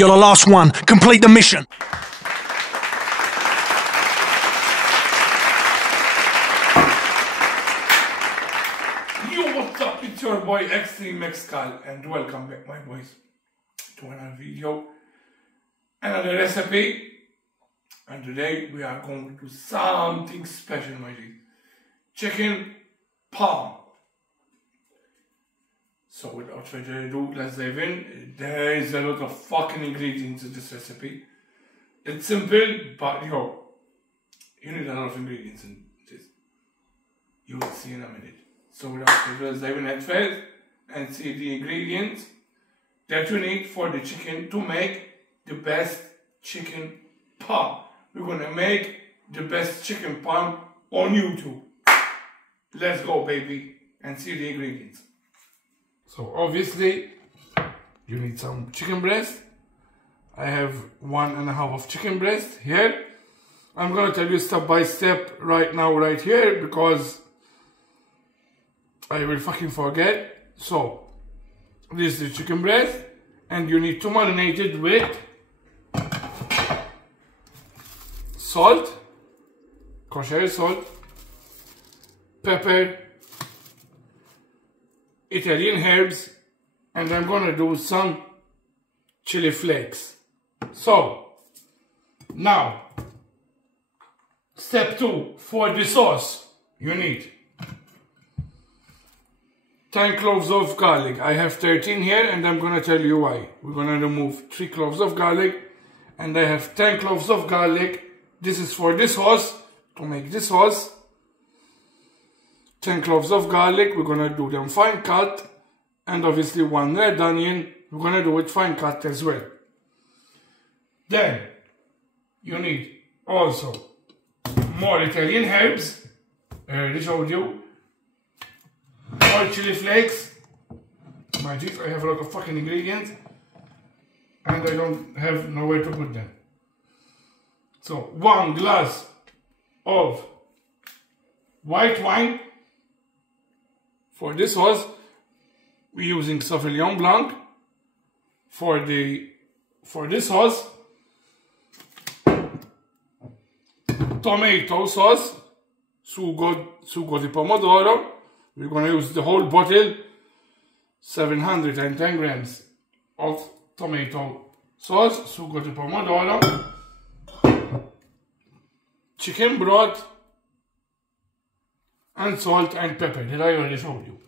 You're the last one. Complete the mission. Yo, what's up? It's your boy X-Treme and welcome back, my boys, to another video, another recipe. And today we are going to do something special, my G. Chicken palm. So without further ado, let's dive in. There is a lot of fucking ingredients in this recipe. It's simple, but yo, you need a lot of ingredients in this. You will see in a minute. So without further ado, let's dive in at first and see the ingredients that you need for the chicken to make the best chicken palm. We're gonna make the best chicken palm on YouTube. Let's go, baby, and see the ingredients. So obviously you need some chicken breast. I have 1.5 of chicken breast here. I'm gonna tell you step by step right now, right here, because I will fucking forget. So this is the chicken breast, and you need to marinate it with salt, kosher salt, pepper, Italian herbs, and I'm gonna do some chili flakes. So now step 2, for the sauce you need 10 cloves of garlic. I have 13 here, and I'm gonna tell you why. We're gonna remove 3 cloves of garlic, and I have 10 cloves of garlic. This is for this sauce, to make this sauce. 10 cloves of garlic, we're gonna do them fine cut, and obviously 1 red onion, we're gonna do it fine cut as well. Then you need also more Italian herbs, I already showed you, more chili flakes. My jeez, I have a lot of fucking ingredients, and I don't have nowhere to put them. So 1 glass of white wine. For this sauce, we're using Sauvignon Blanc. For this sauce, tomato sauce, sugo di pomodoro. We're gonna use the whole bottle, 710 grams of tomato sauce, sugo di pomodoro, chicken broth, and salt and pepper that I already showed you.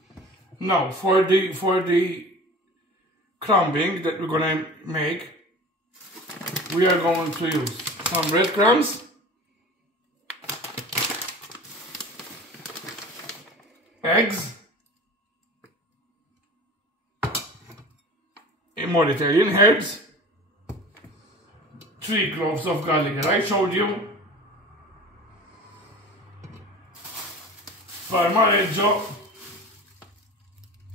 Now for the crumbing that we're gonna make, we are going to use some breadcrumbs, eggs, more Italian herbs, 3 cloves of garlic that I showed you, Parmigiana,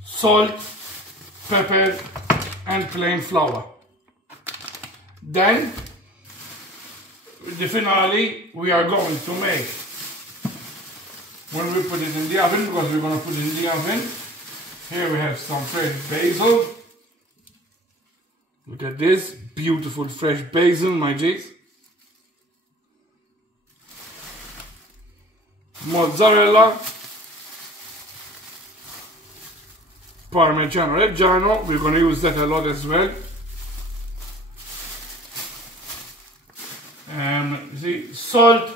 salt, pepper, and plain flour. Then, the finale we are going to make when we put it in the oven, because we're going to put it in the oven. Here we have some fresh basil. Look at this beautiful fresh basil, my G's. Mozzarella, Parmigiana Reggiano, we're going to use that a lot as well. See, salt,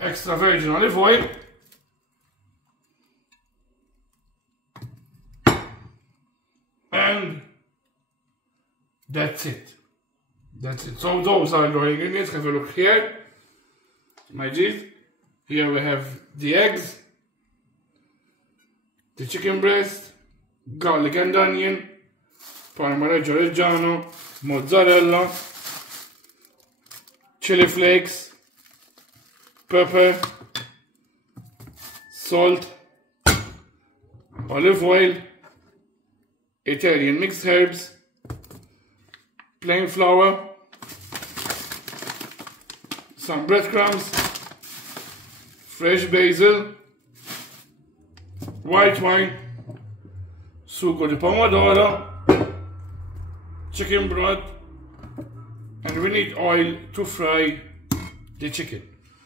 extra virgin olive oil, and that's it. That's it. So those are the ingredients. Have a look here, my G's. Here we have the eggs, the chicken breast, garlic and onion, Parmigiana Reggiano, mozzarella, chili flakes, pepper, salt, olive oil, Italian mixed herbs, plain flour, some breadcrumbs, fresh basil, white wine, sugo di pomodoro, chicken broth, and we need oil to fry the chicken.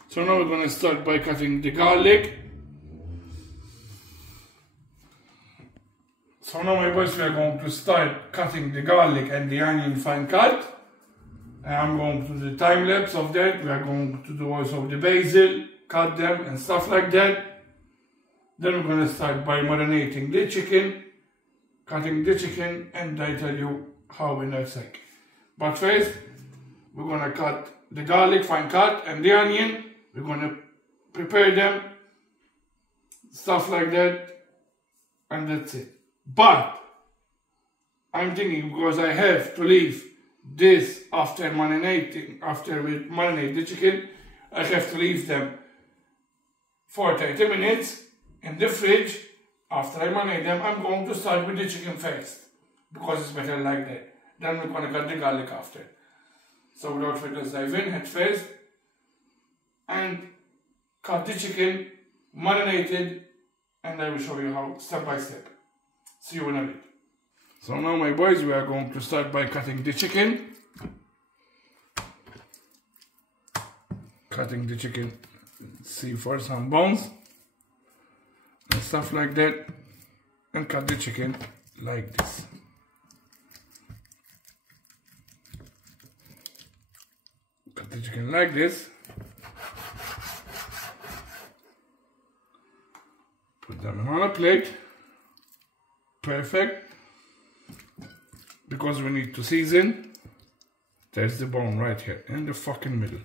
So now we're going to start by cutting the garlic. So now my boys, we are going to start cutting the garlic and the onion fine cut. And I'm going to do the time lapse of that. We are going to do also the basil, cut them and stuff like that. Then we're going to start by marinating the chicken, cutting the chicken, and I tell you how in a sec. But first, we're going to cut the garlic fine cut and the onion. We're going to prepare them, stuff like that, and that's it. But I'm thinking, because I have to leave this after marinating, after we marinate the chicken, I have to leave them for 30 minutes in the fridge. After I marinate them, I'm going to start with the chicken first, because it's better like that. Then we're going to cut the garlic after. So without further ado, dive in head first and cut the chicken, marinated, and I will show you how step by step. See you in a bit. So now my boys, we are going to start by cutting the chicken. Cutting the chicken, see for some bones and stuff like that, and cut the chicken like this. Cut the chicken like this. Put them on a plate. Perfect. Because we need to season. There's the bone right here in the fucking middle.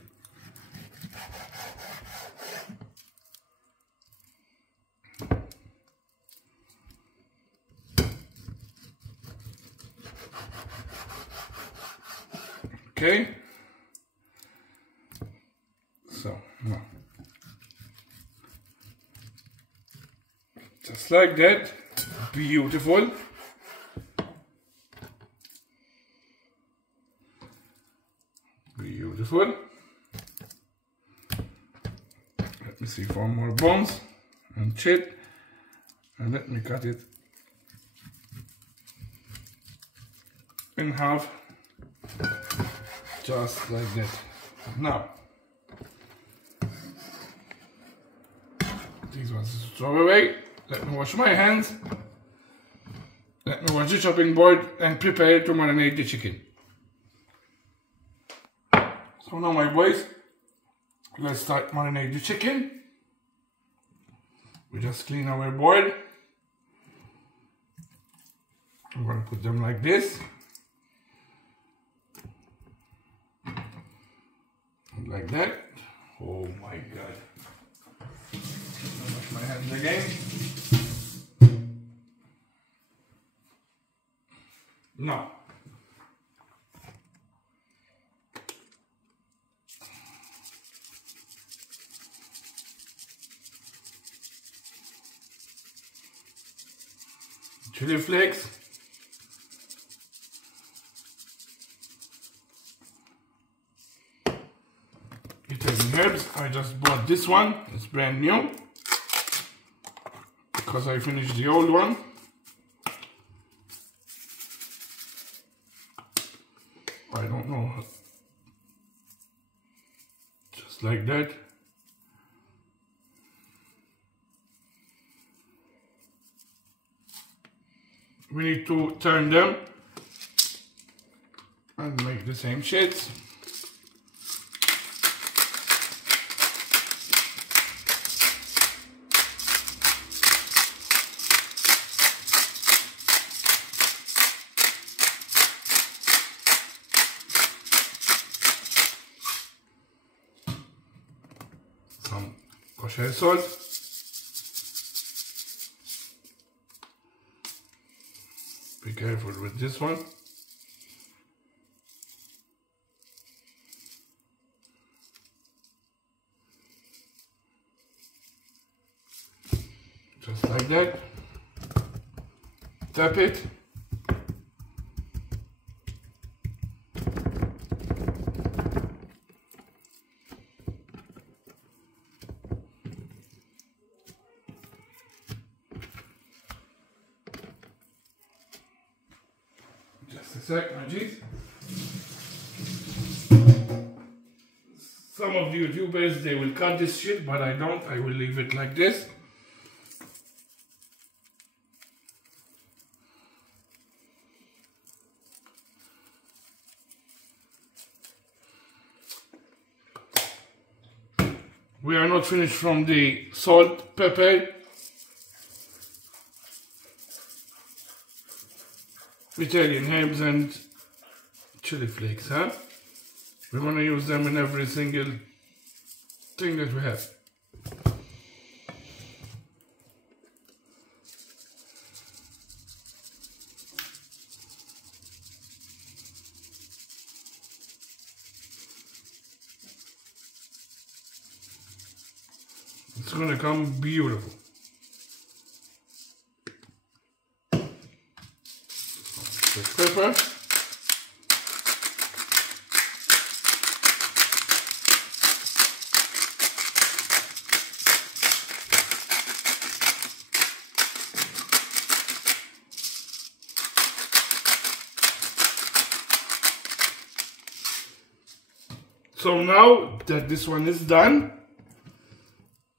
Okay. So now, just like that. Beautiful. Beautiful. Let me see for more bones and shit, and let me cut it in half, just like that. Now, these ones to throw away. Let me wash my hands. Let me wash the chopping board and prepare to marinate the chicken. So now my boys, let's start marinate the chicken. We just clean our board. I'm going to put them like this. Like that. Oh my god. I'll wash my hands again. Now, chili flakes, Italian herbs. I just bought this one, it's brand new, because I finished the old one. I don't know, just like that. We need to turn them and make the same shades. Some kosher salt. Be careful with this one. Just like that. Tap it. sec, my G's. Some of the YouTubers, they will cut this shit, but I don't. I will leave it like this. We are not finished from the salt, pepper, Italian herbs and chili flakes, huh? We're gonna use them in every single thing that we have. It's gonna come beautiful. The pepper. So now that this one is done,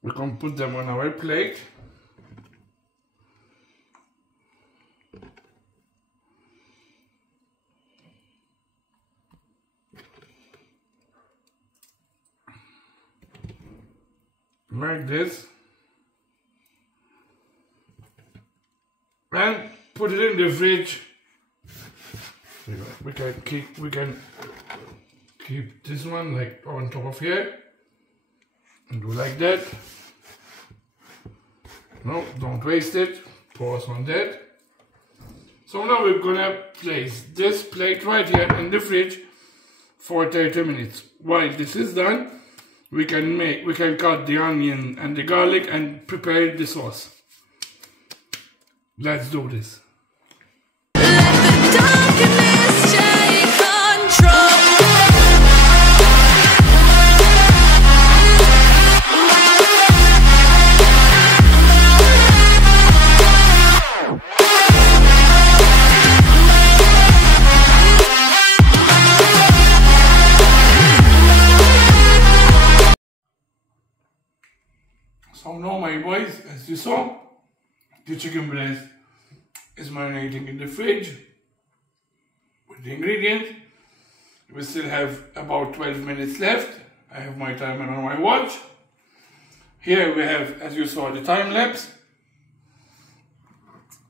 we can put them on our plate. Like this. And put it in the fridge. We can keep this one like on top of here. And do like that. No, don't waste it. Pause on that. So now we're gonna place this plate right here in the fridge for 30 minutes. While this is done, we can cut the onion and the garlic and prepare the sauce. Let's do this. So now, my boys, as you saw, the chicken breast is marinating in the fridge with the ingredients. We still have about 12 minutes left. I have my timer on my watch. Here we have, as you saw, the time lapse,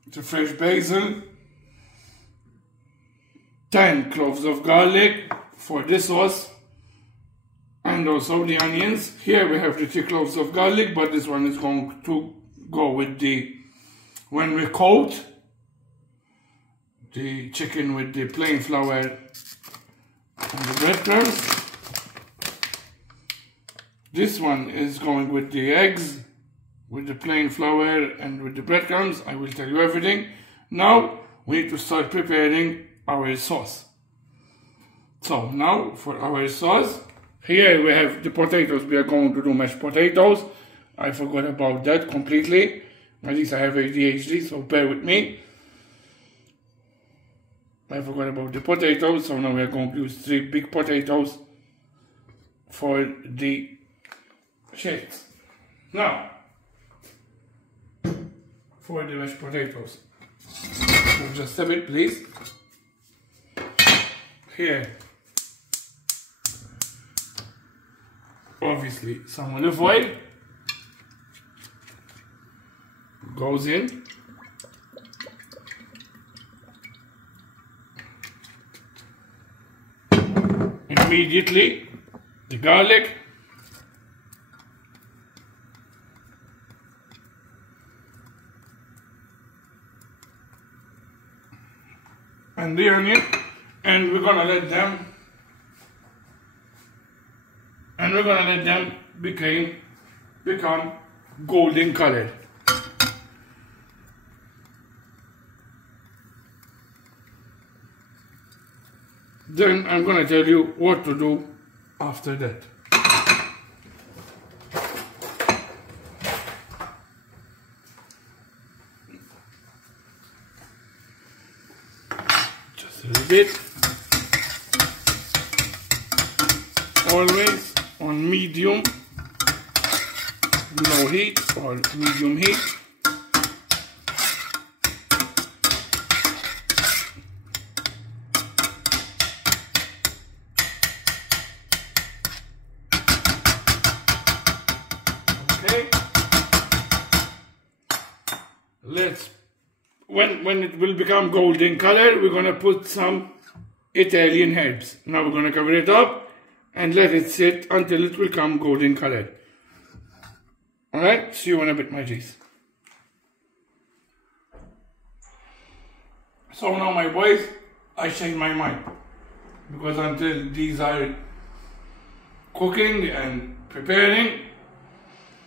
the fresh basil, 10 cloves of garlic for this sauce, and also the onions. Here we have the 3 cloves of garlic, but this one is going to go with the, when we coat the chicken with the plain flour and the breadcrumbs. This one is going with the eggs, with the plain flour and with the breadcrumbs. I will tell you everything. Now we need to start preparing our sauce. So now for our sauce, here we have the potatoes. We are going to do mashed potatoes. I forgot about that completely. At least I have ADHD, so bear with me. I forgot about the potatoes, so now we are going to use 3 big potatoes for the shakes. Now, for the mashed potatoes. So just a bit, please. Here, obviously, some olive oil goes in. Immediately, the garlic. And the onion, and we're gonna let them become golden colored. Then I'm gonna tell you what to do after that. Just a little bit. always on medium, low heat or medium heat. Okay. When it will become golden color, we're gonna put some Italian herbs. Now we're gonna cover it up and let it sit until it will become golden color. Alright, see you in a bit, my G's. So now, my boys, I changed my mind. Because until these are cooking and preparing,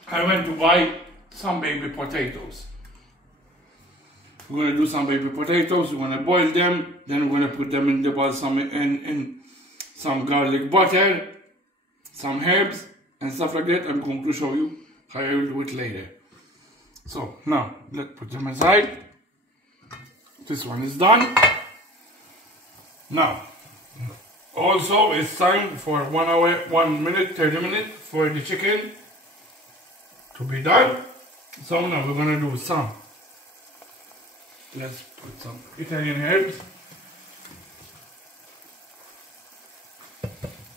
I went to buy some baby potatoes. We're gonna do some baby potatoes, we're gonna boil them, then we're gonna put them in the balsamic in some garlic butter, some herbs and stuff like that. I'm going to show you how I will do it later. So now let's put them aside. This one is done. Now also it's time for 1 hour, 1 minute, 30 minutes for the chicken to be done. So now we're gonna do some. Let's put some Italian herbs.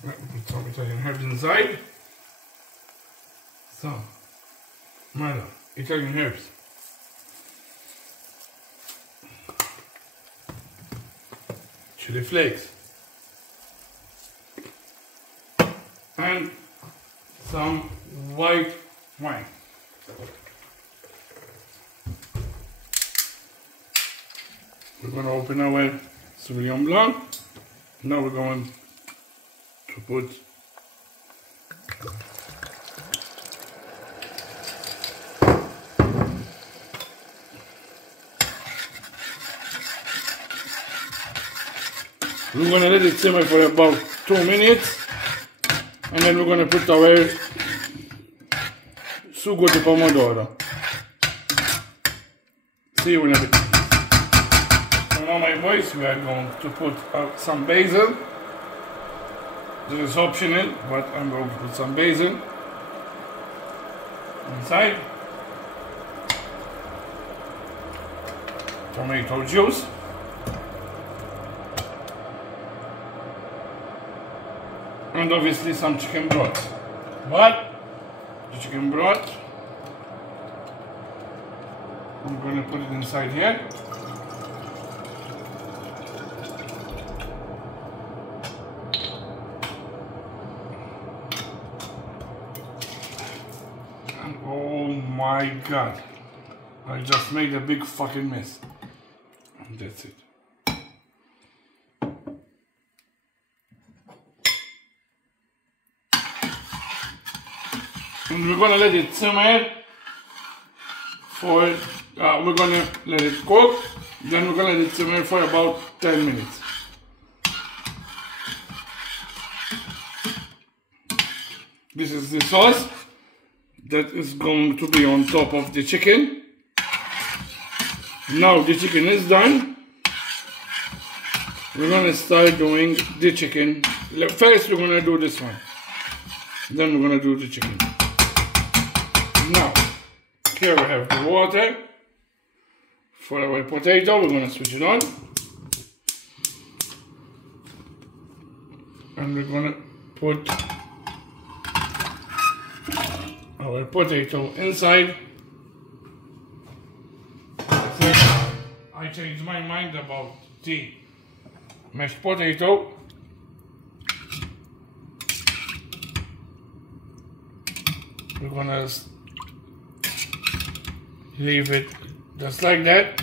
Put some Italian herbs inside. Some Italian herbs. Chili flakes. And some white wine. We're going to open our Sauvignon Blanc. Now we're going to put we're going to let it simmer for about 2 minutes, and then we're going to put our sugo di pomodoro. See you in a bit. Now, my boys, we are going to put some basil. This is optional, but I'm going to put some basil inside. Tomato juice. And obviously some chicken broth. But the chicken broth, I'm going to put it inside here. Oh my god, I just made a big fucking mess. And that's it. And we're gonna let it simmer for, we're gonna let it cook, then we're gonna let it simmer for about 10 minutes. This is the sauce that is going to be on top of the chicken. Now the chicken is done. We're gonna start doing the chicken. First we're gonna do this one. Then we're gonna do the chicken. Now, here we have the water for our potato. We're gonna switch it on. And we're gonna put our potato inside. I changed my mind about the mashed potato. We're gonna leave it just like that.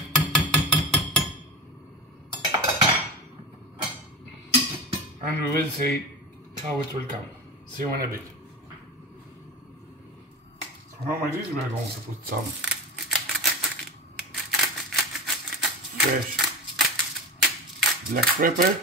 And we will see how it will come. See you in a bit. Now, my dears, we are going to put some fresh black pepper.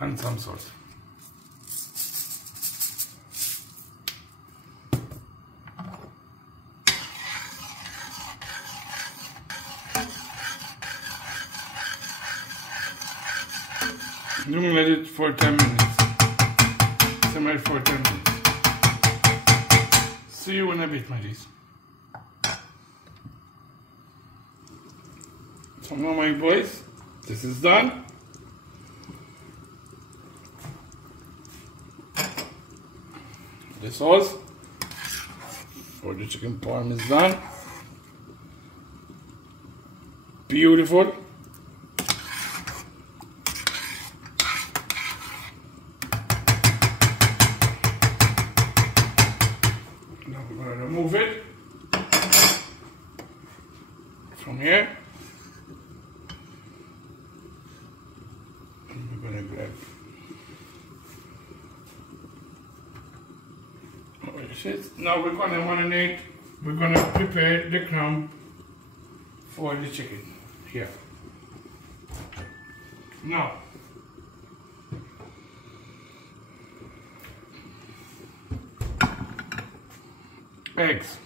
And some salt. I'm gonna let it for 10 minutes. Simmer for 10 minutes. See you in a bit, my dears. So now, my boys, this is done. The sauce for the chicken parm is done. Beautiful. Now we're going to remove it from here. And we're going to grab now we're going to marinate, we're going to prepare the crumb for the chicken here. Now, eggs.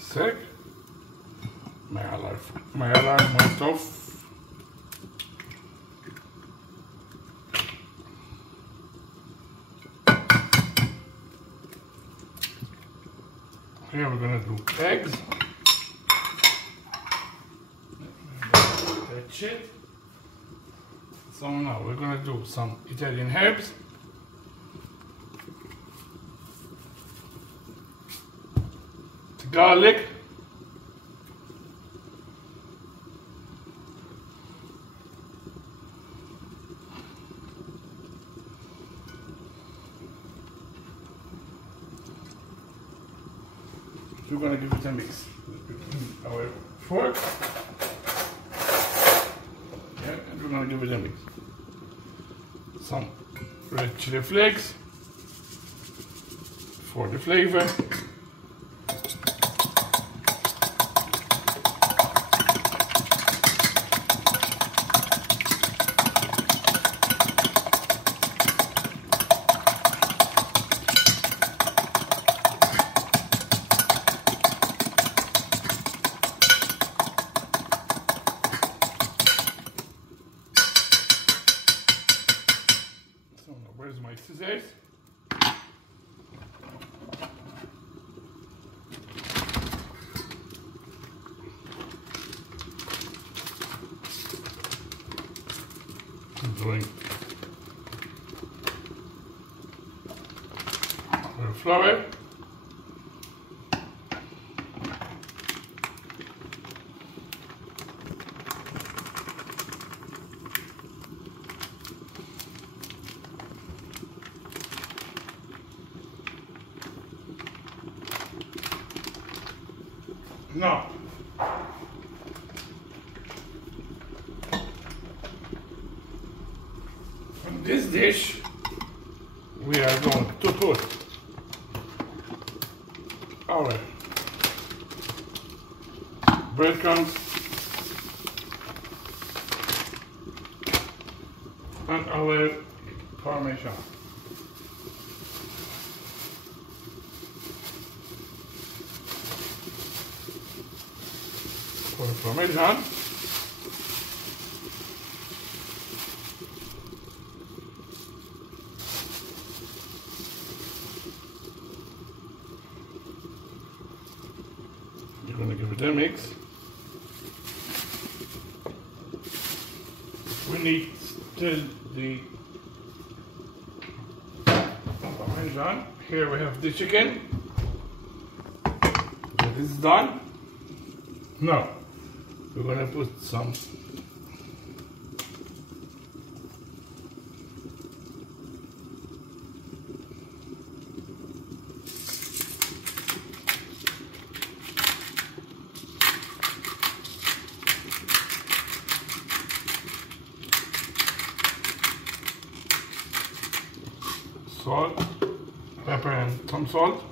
Sec. My alarm went off. Here we're gonna do eggs. That's it. So now we're gonna do some Italian herbs. Garlic, we're going to give it a mix. Our fork, yeah, and we're going to give it a mix. Some red chili flakes for the flavor. Where's my scissors? I'm doing flour. Now, on this dish, we are going to put our breadcrumbs and our Parmesan. For the Parmesan, you're going to give it a mix. We need still the Parmesan. Here we have the chicken. That is done. Now, we're going to put some salt, pepper and some salt.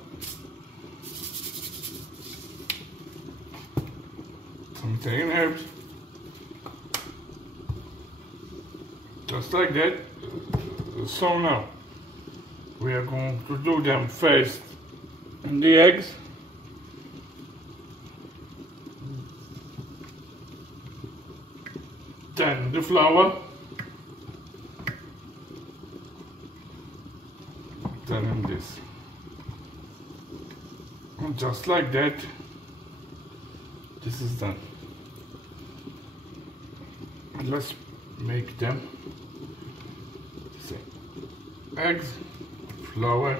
Italian herbs. Just like that. So now we are going to do them first in the eggs. Then the flour. Then in this. And just like that, this is done. And let's make them the same. Eggs, flour,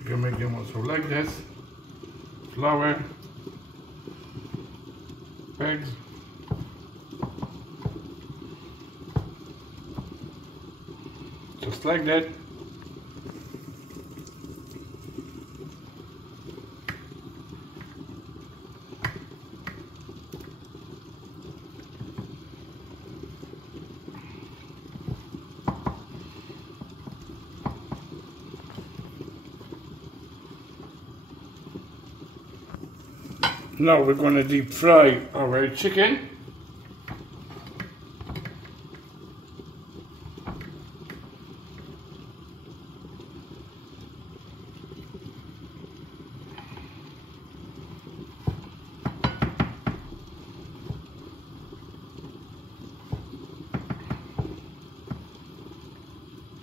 you can make them also like this. Flour, eggs, just like that. Now we're going to deep fry our chicken.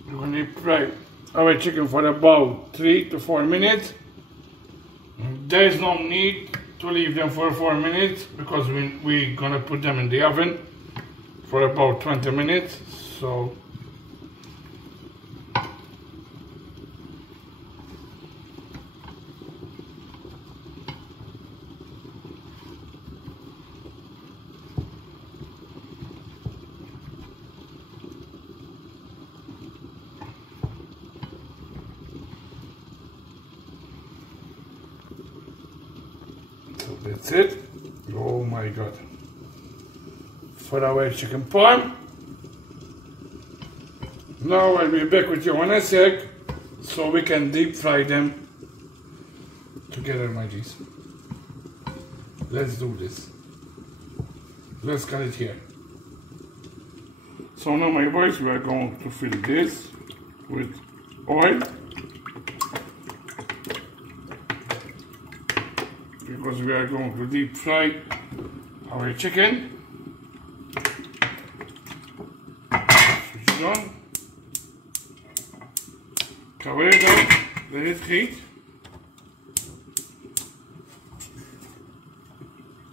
We're going to deep fry our chicken for about 3 to 4 minutes. There is no need to leave them for 4 minutes because we're gonna put them in the oven for about 20 minutes. So that's it. Oh my god. For our chicken parm. Now I'll be back with you in a sec so we can deep fry them together, my G's. Let's do this. Let's cut it here. So now, my boys, we are going to fill this with oil. Because we are going to deep fry our chicken. Switch it on. Cover it up, let it heat.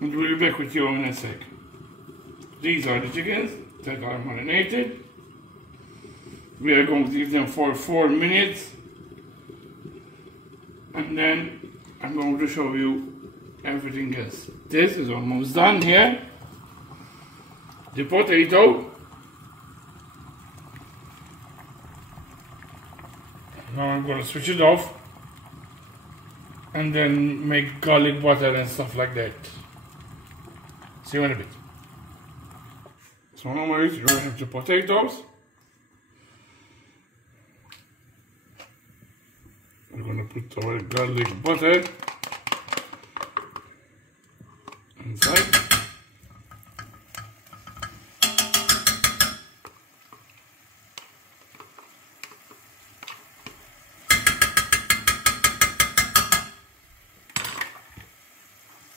And we'll be back with you in a sec. These are the chickens that are marinated. We are going to leave them for 4 minutes. And then I'm going to show you everything else. This is almost done here. The potato. Now I'm going to switch it off and then make garlic butter and stuff like that. See you in a bit. So now we have the potatoes. We're going to put our garlic butter inside.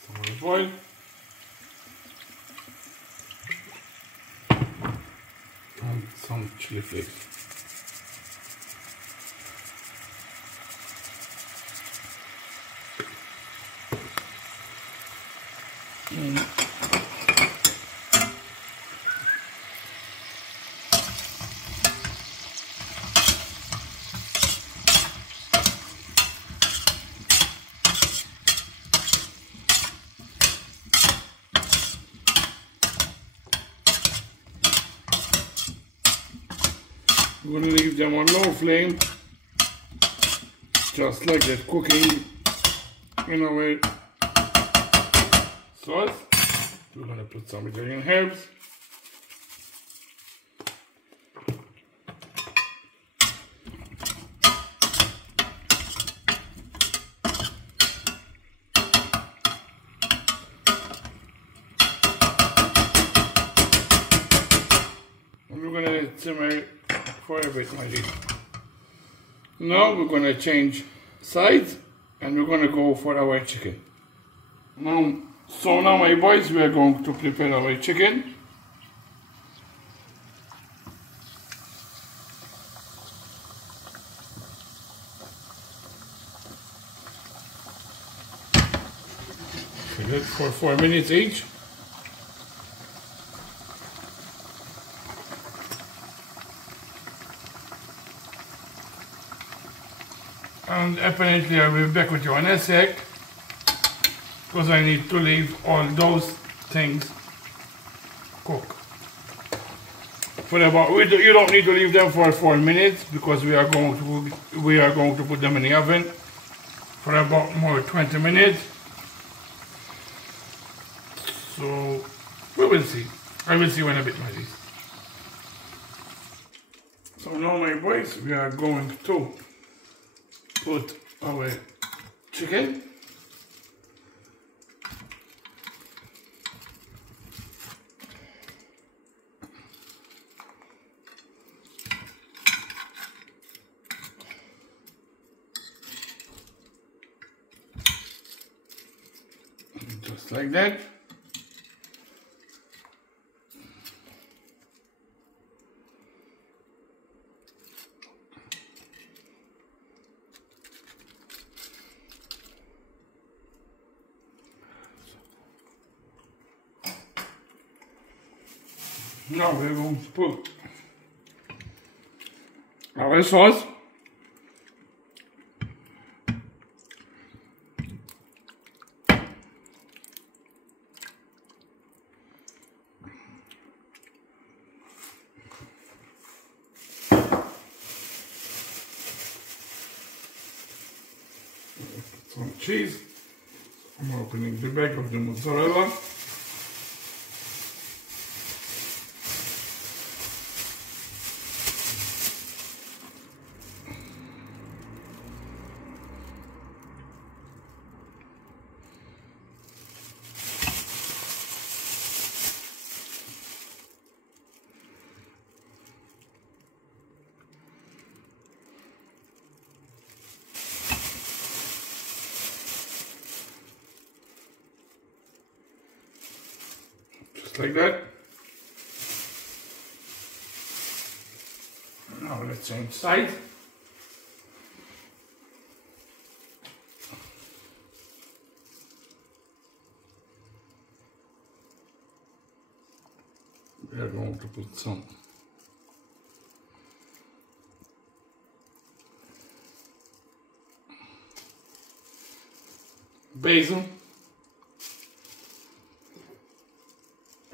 Some olive oil. And some chili flakes. We're going to leave them on low flame just like that, cooking in our sauce. We're gonna put some Italian herbs. And we're gonna simmer for a bit like this. Now we're gonna change sides and we're gonna go for our chicken. So now my boys, we are going to prepare our chicken. For 4 minutes each. And apparently I will be back with you in a sec, because I need to leave all those things cook. For about, you don't need to leave them for 4 minutes, because we are going to put them in the oven for about more 20 minutes. So we will see. I will see when a bit like this. So now my boys, we are going to put our chicken. Just like that. Now we're going to put our sauce. Some cheese. I'm opening the bag of the mozzarella. Like that. Now let's change side. We are going to put some basil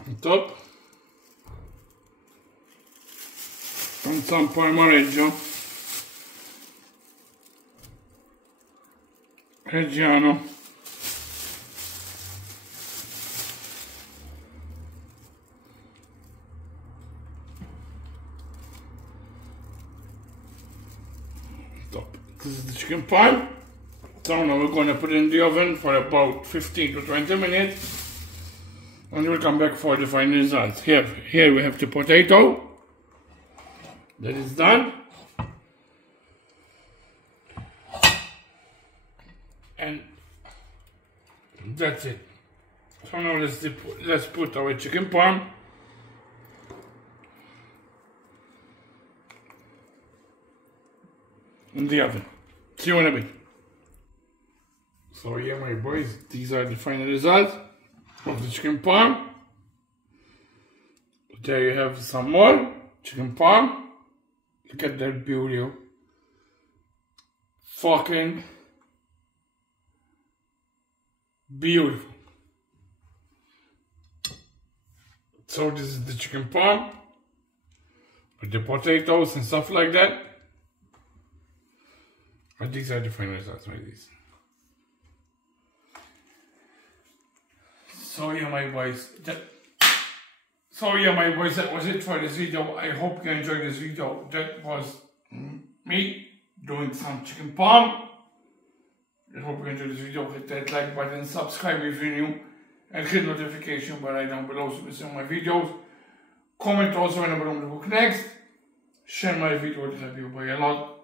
on top, and some Parmigiana Reggiano. Top. This is the chicken pie. So now we're going to put it in the oven for about 15 to 20 minutes. And we'll come back for the final results. Here we have the potato. That is done. And that's it. So now let's put our chicken parm in the oven. See you in a bit. So yeah, my boys, these are the final results of the chicken parm. There you have some more chicken parm. Look at that beauty. Fucking beautiful. So this is the chicken parm with the potatoes and stuff like that. But these are the final results, my these. So yeah, my boys. That was it for this video. I hope you enjoyed this video. That was me doing some chicken palm. I hope you enjoyed this video. Hit that like button, subscribe if you're new, and hit notification bell right down below so you see my videos. Comment also in the bottom to cook next. Share my video, it will help you by a lot.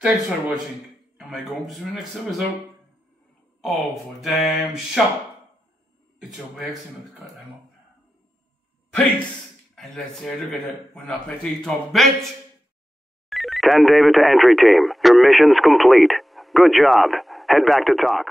Thanks for watching. Am I going to see you in the next episode? Oh, for damn sure. It's your boy X-Treme. Peace! And let's say it together. Bon appetito, bitch! 10 David to entry team. Your mission's complete. Good job. Head back to talk.